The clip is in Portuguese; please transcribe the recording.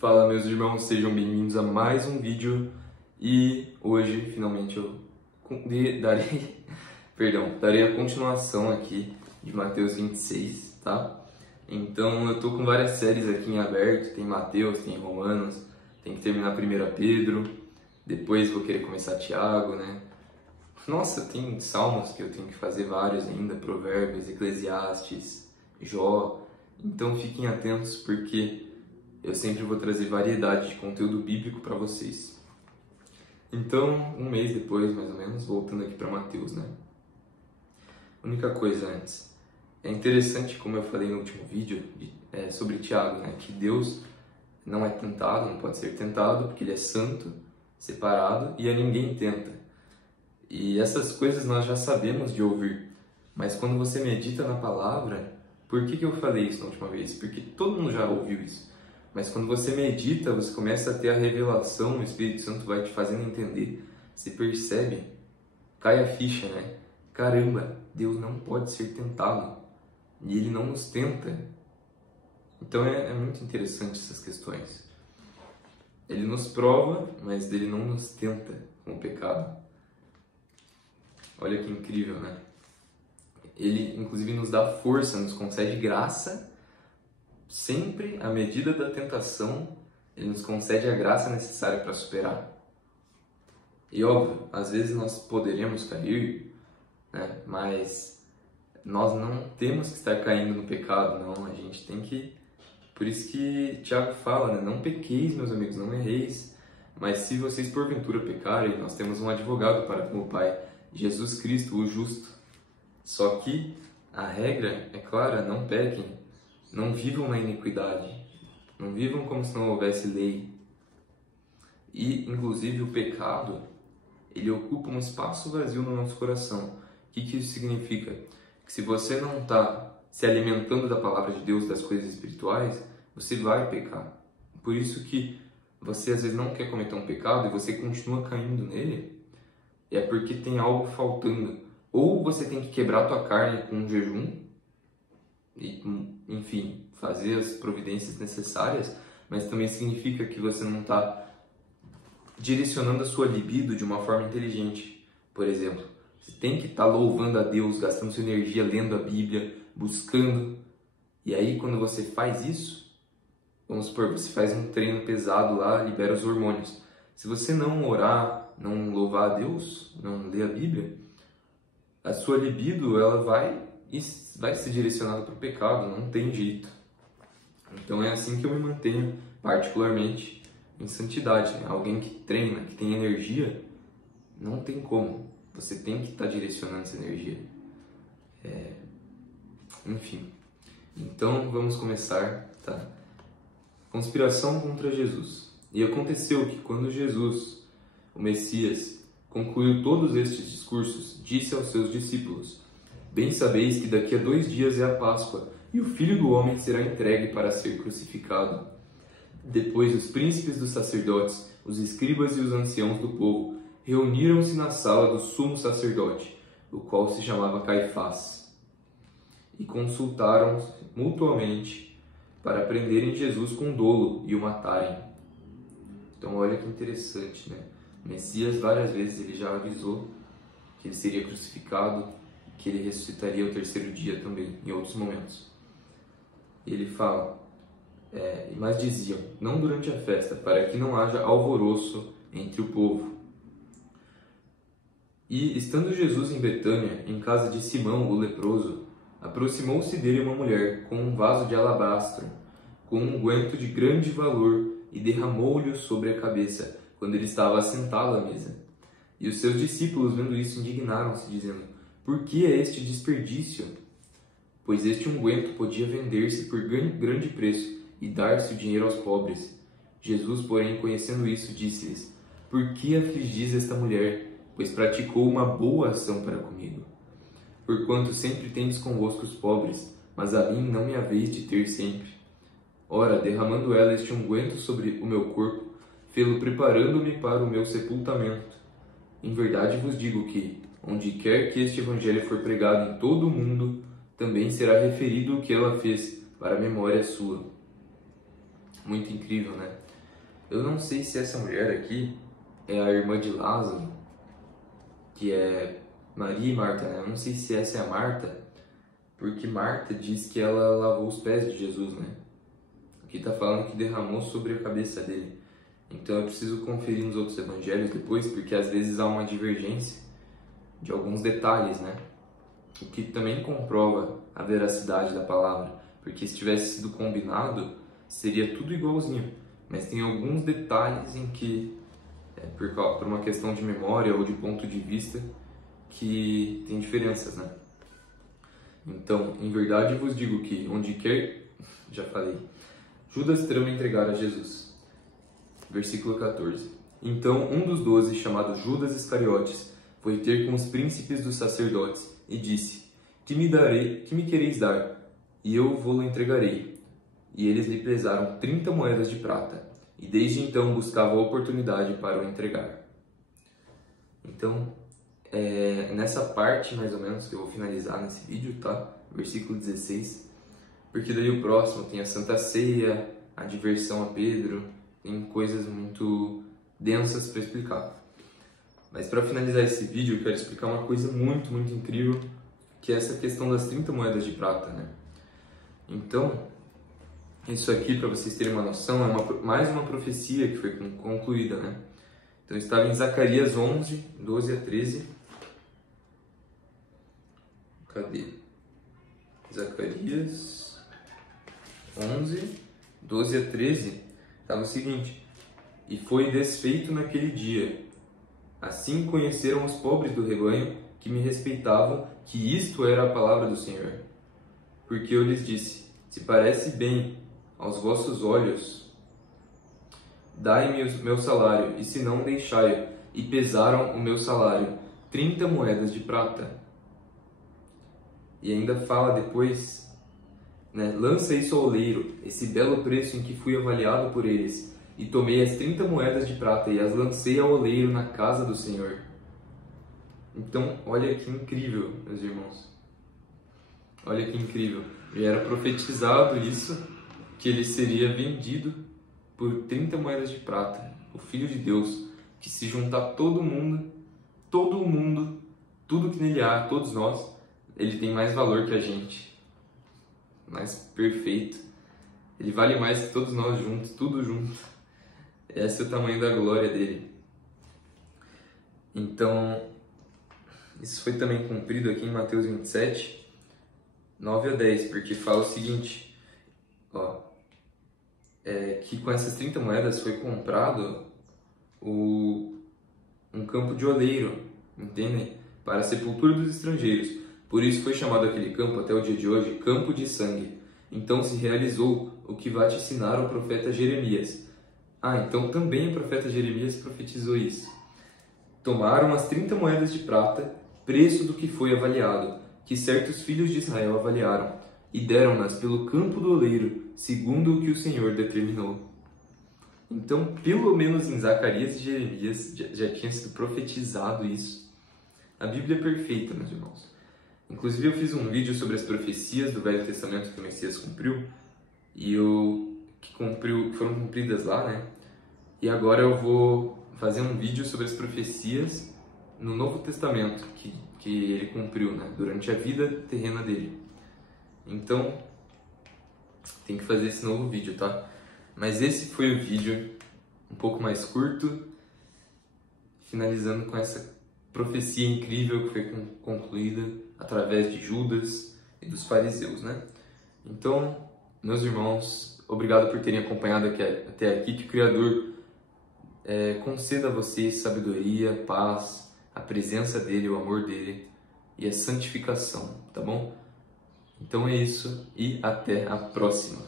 Fala, meus irmãos, sejam bem-vindos a mais um vídeo e hoje finalmente eu darei a continuação aqui de Mateus 26, tá? Então eu tô com várias séries aqui em aberto, tem Mateus, tem Romanos, tem que terminar 1 Pedro, depois vou querer começar Tiago, né? Nossa, tem Salmos que eu tenho que fazer vários ainda, Provérbios, Eclesiastes, Jó, então fiquem atentos porque eu sempre vou trazer variedade de conteúdo bíblico para vocês. Então, um mês depois, mais ou menos, voltando aqui para Mateus, né? Única coisa antes, é interessante, como eu falei no último vídeo, sobre Tiago, né? Que Deus não é tentado, não pode ser tentado, porque Ele é santo, separado, e a ninguém tenta. E essas coisas nós já sabemos de ouvir, mas quando você medita na palavra, por que eu falei isso na última vez? Porque todo mundo já ouviu isso. Mas quando você medita, você começa a ter a revelação, o Espírito Santo vai te fazendo entender, você percebe, cai a ficha, né? Caramba, Deus não pode ser tentado e Ele não nos tenta. Então é muito interessante essas questões. Ele nos prova, mas Ele não nos tenta com o pecado. Olha que incrível, né? Ele inclusive nos dá força, nos concede graça. Sempre, à medida da tentação, Ele nos concede a graça necessária para superar. E óbvio, às vezes nós poderemos cair, né? Mas nós não temos que estar caindo no pecado, não. A gente tem que... Por isso que Tiago fala, né? Não pequeis, meus amigos, não erreis. Mas se vocês porventura pecarem, nós temos um advogado para com o Pai, Jesus Cristo, o justo. Só que a regra é clara, não pequem. Não vivam na iniquidade, não vivam como se não houvesse lei. E, inclusive, o pecado, ele ocupa um espaço vazio no nosso coração. O que isso significa? Que se você não está se alimentando da palavra de Deus, das coisas espirituais, você vai pecar. Por isso que você às vezes não quer cometer um pecado e você continua caindo nele, é porque tem algo faltando. Ou você tem que quebrar a tua carne com um jejum, e, enfim, fazer as providências necessárias, mas também significa que você não está direcionando a sua libido de uma forma inteligente. Por exemplo, você tem que estar louvando a Deus, gastando sua energia lendo a Bíblia, buscando. E aí, quando você faz isso, vamos supor, você faz um treino pesado lá, libera os hormônios. Se você não orar, não louvar a Deus, não ler a Bíblia, a sua libido, ela vai ser direcionada para o pecado, não tem jeito. Então é assim que eu me mantenho, particularmente, em santidade. Né? Alguém que treina, que tem energia, não tem como. Você tem que estar direcionando essa energia. Enfim. Então vamos começar, tá? Conspiração contra Jesus. E aconteceu que quando Jesus, o Messias, concluiu todos estes discursos, disse aos seus discípulos: Bem sabeis que daqui a 2 dias é a Páscoa, e o Filho do Homem será entregue para ser crucificado. Depois os príncipes dos sacerdotes, os escribas e os anciãos do povo reuniram-se na sala do sumo sacerdote, o qual se chamava Caifás, e consultaram mutuamente para prenderem Jesus com dolo e o matarem. Então olha que interessante, né? Messias várias vezes ele já avisou que ele seria crucificado, que ele ressuscitaria ao 3º dia também, em outros momentos. Ele fala, mas diziam, não durante a festa, para que não haja alvoroço entre o povo. E, estando Jesus em Betânia, em casa de Simão, o leproso, aproximou-se dele uma mulher com um vaso de alabastro, com um unguento de grande valor, e derramou-lhe sobre a cabeça, quando ele estava assentado à mesa. E os seus discípulos, vendo isso, indignaram-se, dizendo: Por que é este desperdício? Pois este unguento podia vender-se por grande preço e dar-se o dinheiro aos pobres. Jesus, porém, conhecendo isso, disse-lhes: Por que afligis esta mulher? Pois praticou uma boa ação para comigo. Porquanto sempre tendes convosco os pobres, mas a mim não me haveis de ter sempre. Ora, derramando ela este unguento sobre o meu corpo, fê-lo preparando-me para o meu sepultamento. Em verdade vos digo que, onde quer que este evangelho for pregado em todo o mundo, também será referido o que ela fez, para a memória sua. muito incrível, né? Eu não sei se essa mulher aqui é a irmã de Lázaro, que é Maria e Marta, né? Eu não sei se essa é a Marta, porque Marta diz que ela lavou os pés de Jesus, né? Aqui está falando que derramou sobre a cabeça dele. Então eu preciso conferir nos outros evangelhos depois, porque às vezes há uma divergência de alguns detalhes, né? O que também comprova a veracidade da palavra, porque se tivesse sido combinado, seria tudo igualzinho. Mas tem alguns detalhes em que, por uma questão de memória ou de ponto de vista, que tem diferenças, né? Então, em verdade vos digo que, onde quer, já falei, Judas trama entregar a Jesus. Versículo 14. Então, um dos 12, chamado Judas Iscariotes, foi ter com os príncipes dos sacerdotes e disse: que me quereis dar? E eu vou-lo entregarei. E eles lhe pesaram 30 moedas de prata, e desde então buscava a oportunidade para o entregar. Então, nessa parte, mais ou menos, que eu vou finalizar nesse vídeo, tá? Versículo 16. Porque daí o próximo tem a Santa Ceia, a diversão a Pedro, tem coisas muito densas para explicar. Mas para finalizar esse vídeo, eu quero explicar uma coisa muito, muito incrível, que é essa questão das 30 moedas de prata, né? Então, isso aqui, para vocês terem uma noção, é mais uma profecia que foi concluída, né? Então, estava em Zacarias 11, 12 a 13. Cadê? Zacarias 11, 12 a 13. Estava o seguinte: e foi desfeito naquele dia. Assim conheceram os pobres do rebanho, que me respeitavam, que isto era a palavra do Senhor. Porque eu lhes disse: se parece bem aos vossos olhos, dai-me o meu salário, e se não, deixai-o. E pesaram o meu salário, 30 moedas de prata. E ainda fala depois, né? Lança isso ao oleiro, esse belo preço em que fui avaliado por eles. E tomei as 30 moedas de prata e as lancei ao oleiro na casa do Senhor. Então, olha que incrível, meus irmãos. Olha que incrível. E era profetizado isso, que ele seria vendido por 30 moedas de prata. O Filho de Deus, que se juntar todo mundo, tudo que nele há, todos nós, ele tem mais valor que a gente. Mais perfeito. Ele vale mais que todos nós juntos, tudo junto. Esse é o tamanho da glória dele. Então, isso foi também cumprido aqui em Mateus 27, 9 a 10, porque fala o seguinte, que com essas 30 moedas foi comprado um campo de oleiro, entendem? Para a sepultura dos estrangeiros. Por isso foi chamado aquele campo, até o dia de hoje, Campo de Sangue. Então se realizou o que vaticinaram o profeta Jeremias. Então também o profeta Jeremias profetizou isso. Tomaram as 30 moedas de prata, preço do que foi avaliado, que certos filhos de Israel avaliaram, e deram-nas pelo campo do oleiro, segundo o que o Senhor determinou. Então, pelo menos em Zacarias e Jeremias já tinha sido profetizado isso. A Bíblia é perfeita, meus irmãos. Inclusive eu fiz um vídeo sobre as profecias do Velho Testamento que o Messias cumpriu, e foram cumpridas lá, né? E agora eu vou fazer um vídeo sobre as profecias no Novo Testamento que ele cumpriu, né? Durante a vida terrena dele. Então, tem que fazer esse novo vídeo, tá? Mas esse foi o vídeo um pouco mais curto, finalizando com essa profecia incrível que foi concluída através de Judas e dos fariseus, né? Então, meus irmãos, obrigado por terem acompanhado até aqui, que o Criador conceda a vocês sabedoria, paz, a presença dele, o amor dele e a santificação, tá bom? Então é isso e até a próxima!